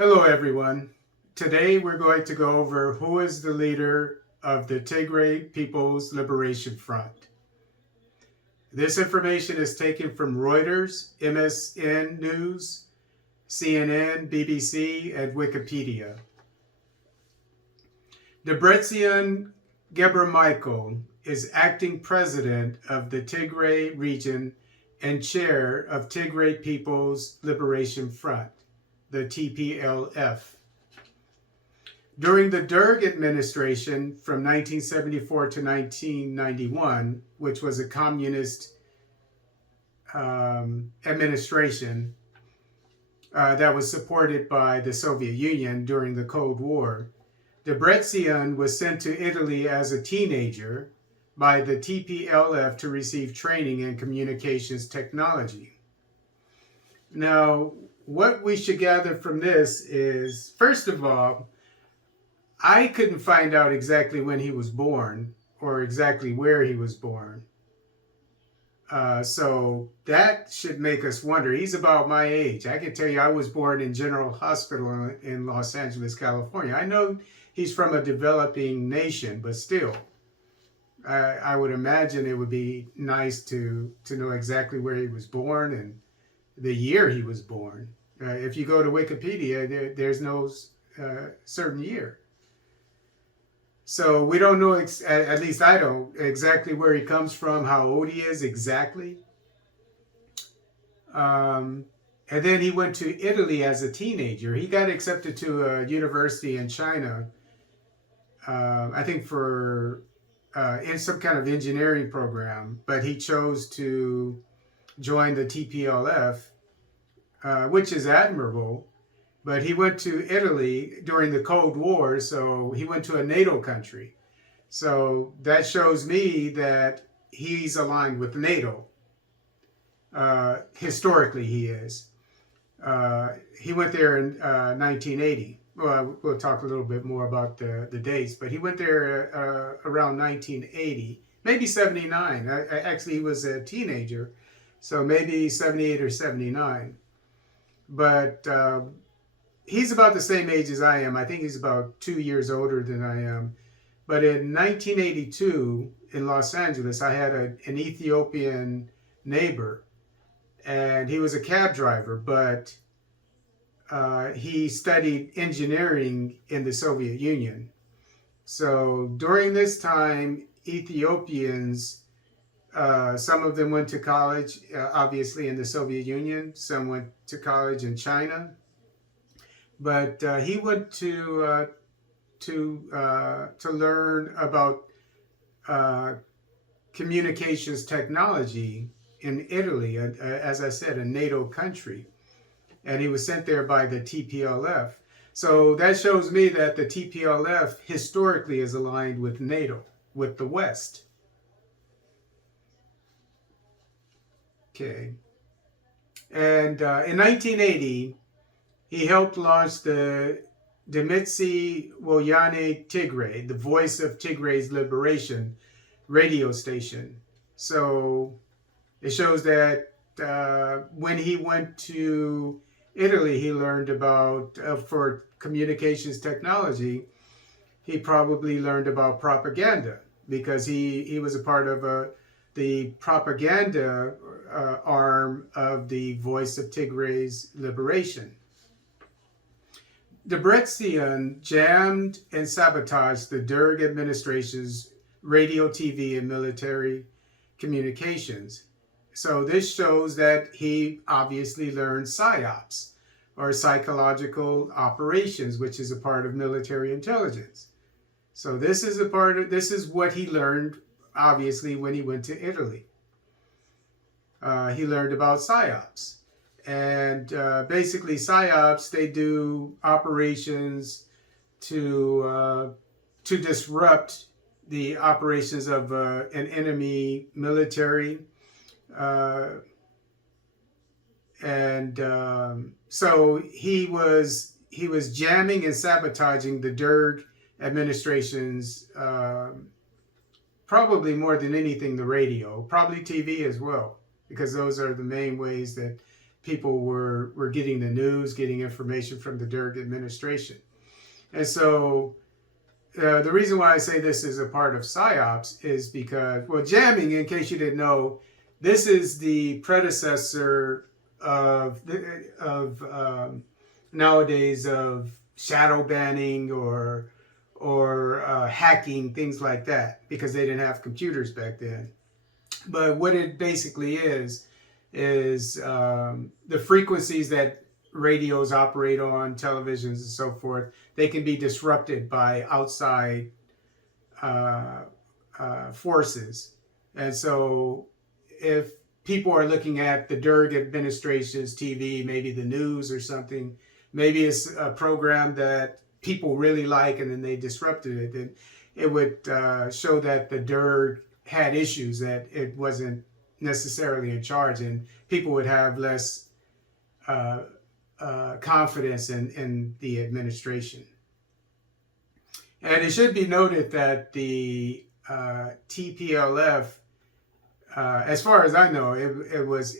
Hello everyone. Today we're going to go over who is the leader of the Tigray People's Liberation Front. This information is taken from Reuters, MSN News, CNN, BBC, and Wikipedia. Debretsion Gebremichael is acting president of the Tigray region and chair of Tigray People's Liberation Front, the TPLF. During the Derg administration from 1974 to 1991, which was a communist administration that was supported by the Soviet Union during the Cold War, Debretsion was sent to Italy as a teenager by the TPLF to receive training in communications technology. Now, what we should gather from this is, first of all, I couldn't find out exactly when he was born or exactly where he was born. So that should make us wonder. He's about my age. I can tell you I was born in General Hospital in Los Angeles, California. I know he's from a developing nation, but still, I would imagine it would be nice to know exactly where he was born and the year he was born. If you go to Wikipedia, there's no certain year. So we don't know, at least I don't, exactly where he comes from, how old he is exactly. And then he went to Italy as a teenager. He got accepted to a university in China, I think for in some kind of engineering program, but he chose to join the TPLF, which is admirable. But he went to Italy during the Cold War, so he went to a NATO country. So that shows me that he's aligned with NATO. Historically, he is. He went there in 1980. Well, we'll talk a little bit more about the dates, but he went there around 1980, maybe 79. Actually, he was a teenager, so maybe 78 or 79. But he's about the same age as I am. I think he's about 2 years older than I am. But in 1982 in Los Angeles, I had an Ethiopian neighbor, and he was a cab driver, but he studied engineering in the Soviet Union. So during this time, Ethiopians, some of them went to college, obviously in the Soviet Union. Some went to college in China. But he went to learn about communications technology in Italy, as I said, a NATO country, and he was sent there by the TPLF. So that shows me that the TPLF historically is aligned with NATO, with the West. Okay, and in 1980. He helped launch the Demitsi Woyane Tigray, the voice of Tigray's liberation radio station. So it shows that when he went to Italy, he learned about, for communications technology, he probably learned about propaganda because he was a part of the propaganda arm of the voice of Tigray's liberation. Debretsion jammed and sabotaged the Derg administration's radio, TV, and military communications. So this shows that he obviously learned PSYOPs, or psychological operations, which is a part of military intelligence. So this is what he learned, obviously, when he went to Italy. He learned about PSYOPs. And basically, PSYOPs, they do operations to disrupt the operations of an enemy military. So he was jamming and sabotaging the Derg administration's, probably more than anything, the radio, probably TV as well, because those are the main ways that people were getting the news, getting information from the Derg administration. And so the reason why I say this is a part of PSYOPs is because, well, jamming, in case you didn't know, this is the predecessor of nowadays of shadow banning or hacking, things like that, because they didn't have computers back then. But what it basically is the frequencies that radios operate on, televisions and so forth, they can be disrupted by outside forces. And so if people are looking at the Derg administration's TV, maybe the news or something, maybe it's a program that people really like and then they disrupted it, then it would show that the Derg had issues, that it wasn't necessarily in charge, and people would have less confidence in the administration. And it should be noted that the TPLF, as far as I know, it was,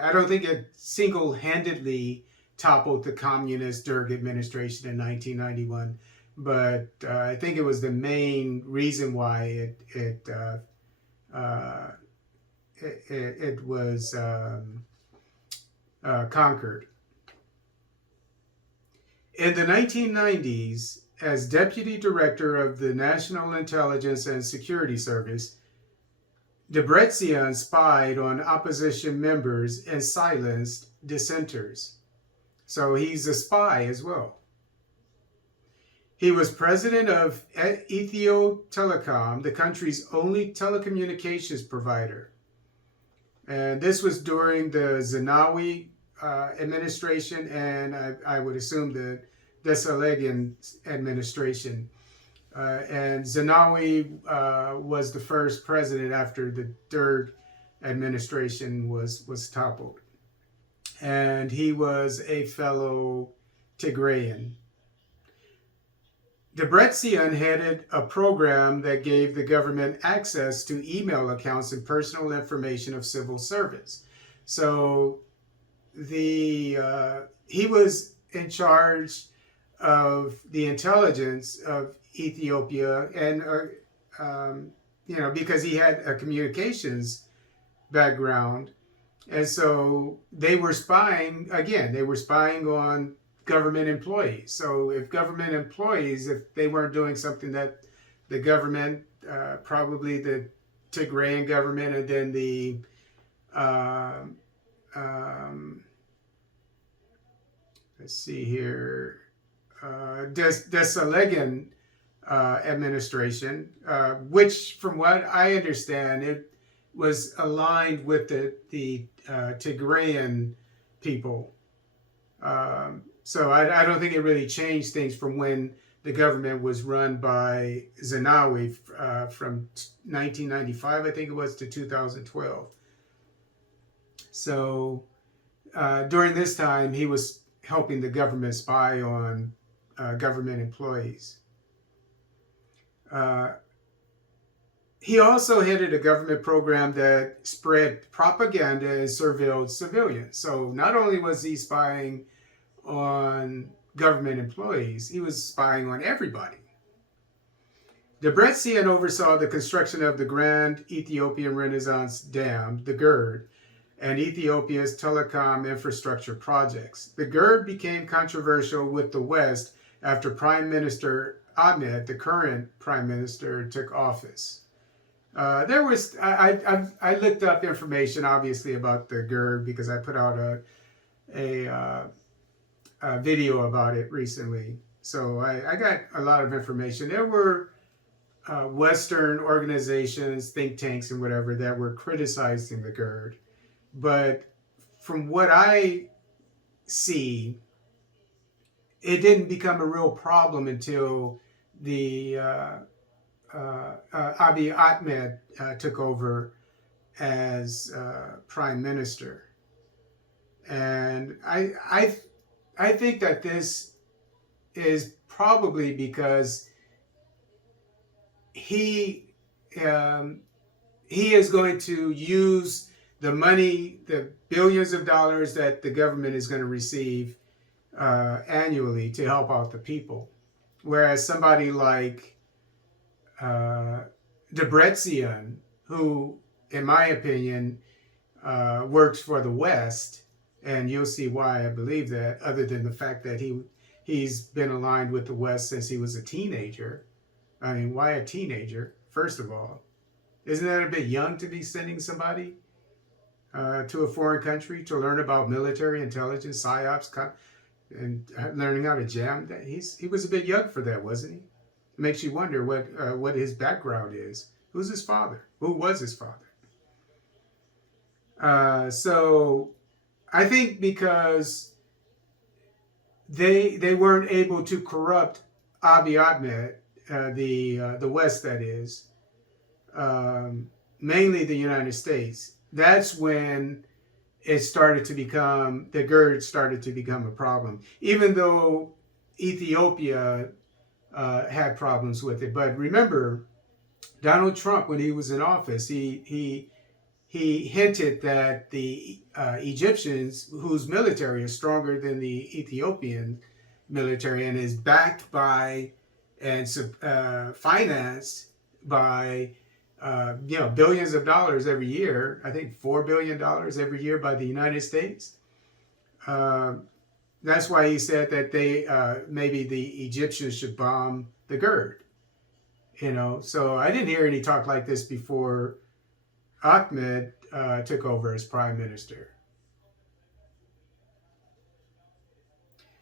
I don't think it single-handedly toppled the communist Derg administration in 1991, but I think it was the main reason why it was conquered. In the 1990s, as deputy director of the National Intelligence and Security Service, Debretsion spied on opposition members and silenced dissenters. So he's a spy as well. He was president of Ethio Telecom, the country's only telecommunications provider. And this was during the Zenawi administration, and I would assume the Desalegn administration. And Zenawi was the first president after the Derg administration was toppled. And he was a fellow Tigrayan. Debretsion headed a program that gave the government access to email accounts and personal information of civil servants. So he was in charge of the intelligence of Ethiopia, and because he had a communications background, and so they were spying on government employees. So if government employees, if they weren't doing something that the government, probably the Tigrayan government, and then the let's see here, Desalegn administration, which from what I understand, it was aligned with the Tigrayan people. So I don't think it really changed things from when the government was run by Zenawi from 1995, I think it was, to 2012. So during this time, he was helping the government spy on government employees. He also headed a government program that spread propaganda and surveilled civilians. So not only was he spying on government employees, he was spying on everybody. Debretsion oversaw the construction of the Grand Ethiopian Renaissance Dam, the GERD, and Ethiopia's telecom infrastructure projects. The GERD became controversial with the West after Prime Minister Ahmed, the current Prime Minister, took office. I looked up information, obviously, about the GERD because I put out a video about it recently. So I got a lot of information. There were Western organizations, think tanks, and whatever that were criticizing the GERD. But from what I see, it didn't become a real problem until the Abiy Ahmed took over as prime minister. And I think that this is probably because he is going to use the money, the billions of dollars that the government is going to receive annually to help out the people. Whereas somebody like Debretsion, who, in my opinion, works for the West, and you'll see why I believe that, other than the fact that he's been aligned with the West since he was a teenager. I mean, why a teenager, first of all? Isn't that a bit young to be sending somebody to a foreign country to learn about military intelligence, psyops, and learning how to jam? He was a bit young for that, wasn't he? It makes you wonder what his background is. Who's his father? Who was his father? So I think because they weren't able to corrupt Abiy Ahmed, the West, that is, mainly the United States. That's when it started to become, the GERD started to become a problem, even though Ethiopia had problems with it. But remember, Donald Trump, when he was in office, he hinted that the Egyptians, whose military is stronger than the Ethiopian military and is backed by and financed by billions of dollars every year, I think $4 billion every year by the United States. That's why he said that they maybe the Egyptians should bomb the GERD. So I didn't hear any talk like this before Ahmed took over as prime minister.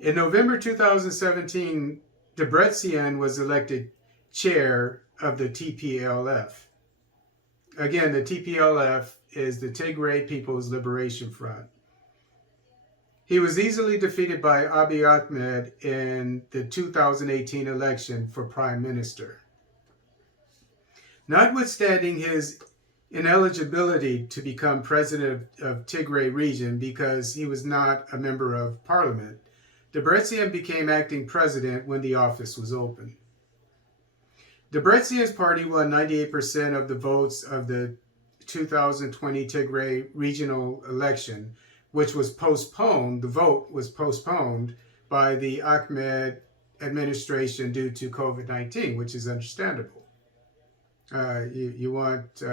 In November 2017, Debretsion was elected chair of the TPLF. Again, the TPLF is the Tigray People's Liberation Front. He was easily defeated by Abiy Ahmed in the 2018 election for prime minister. Notwithstanding his ineligibility to become president of Tigray region because he was not a member of parliament, Debretsion became acting president when the office was open. Debretsion's party won 98% of the votes of the 2020 Tigray regional election, which was postponed. The vote was postponed by the Ahmed administration due to COVID-19, which is understandable. You want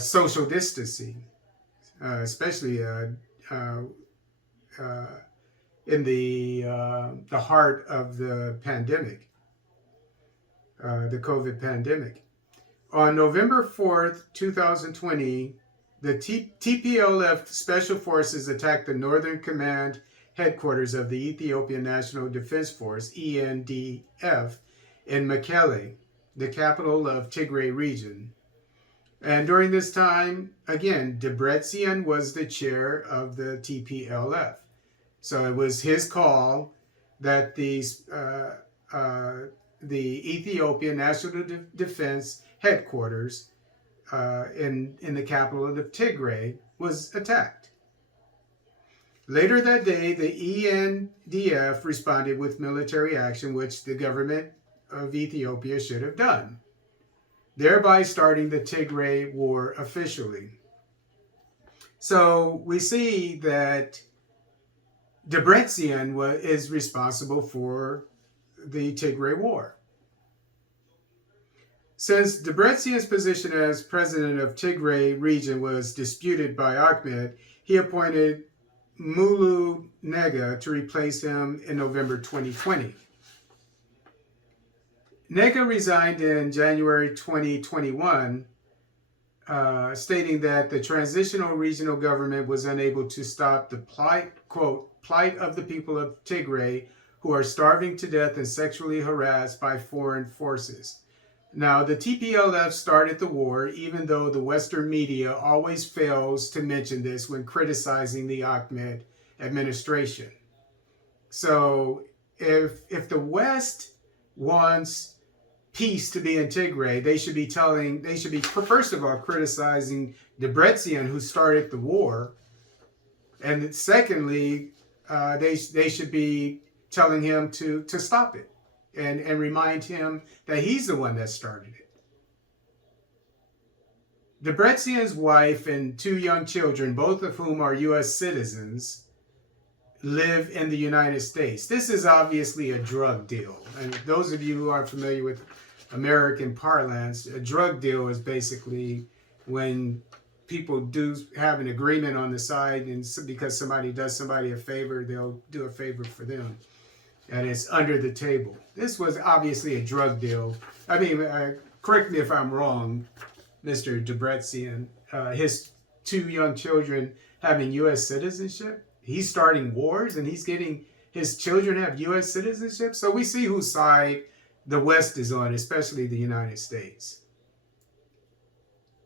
social distancing, especially in the heart of the pandemic, the COVID pandemic. On November 4th, 2020, the TPLF Special Forces attacked the Northern Command headquarters of the Ethiopian National Defense Force, ENDF, in Mekelle, the capital of Tigray region. And during this time, again, Debretsion was the chair of the TPLF. So it was his call that the Ethiopian National Defense headquarters in the capital of Tigray was attacked. Later that day, the ENDF responded with military action, which the government of Ethiopia should have done, thereby starting the Tigray War officially. So we see that Debretsion is responsible for the Tigray War. Since Debretsion's position as president of Tigray region was disputed by Ahmed, he appointed Mulu Nega to replace him in November 2020. Nega resigned in January 2021, stating that the transitional regional government was unable to stop the plight of the people of Tigray, who are starving to death and sexually harassed by foreign forces. Now, the TPLF started the war, even though the Western media always fails to mention this when criticizing the Ahmed administration. So if the West wants peace to be in Tigray, they should be first of all criticizing Debretsion, who started the war, and secondly, they should be telling him to stop it and remind him that he's the one that started it. Debretsian's wife and 2 young children, both of whom are U.S. citizens, live in the United States. This is obviously a drug deal. And those of you who aren't familiar with American parlance, a drug deal is basically when people do have an agreement on the side, and because somebody does somebody a favor, they'll do a favor for them. And it's under the table. This was obviously a drug deal. I mean, correct me if I'm wrong, Mr. Debretsian. His 2 young children having U.S. citizenship. He's starting wars and he's getting his children have U.S. citizenship. So we see whose side the West is on, especially the United States.